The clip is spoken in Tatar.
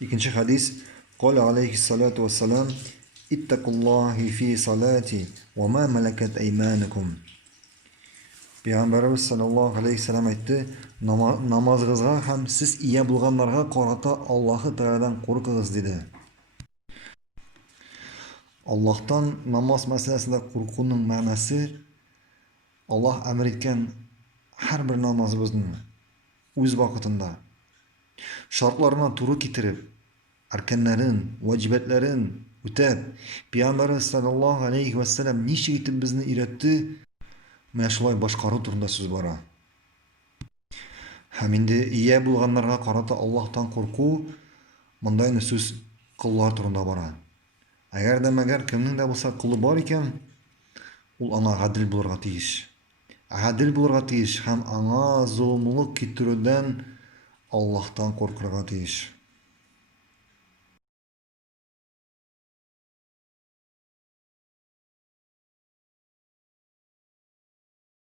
İkinci hadis. Kale aleyhissalatu vesselam İttakullahi fi salati ve ma meleket eymanukum. Peygamberimiz sallallahu aleyhi ve sellem aytты, namazınızga hem siz iya bulganlarga karata Allah'ı Teala'dan korkuguz dedi. Allah'tan namaz meselesinde korkunun manası Allah emretken her bir namazımızın öz vakitinde şartlarına turu getirip erkenlerin, vacibetlerin ötep Peygamberimiz sallallahu aleyhi ve sellem niçe etip bizni iretti? Менә шулай башкару турында сүз бара. Һәм инде ия булганнарга карата Аллаһтан курку мондай сүз кыллар турында бара. Әгәр дә мәгәр кемнең дә булса кылы бар икән, ул аңа гадил булырга тиеш. Гадил булырга тиеш һәм аңа зулымлык китерүдән Аллаһтан куркырга тиеш.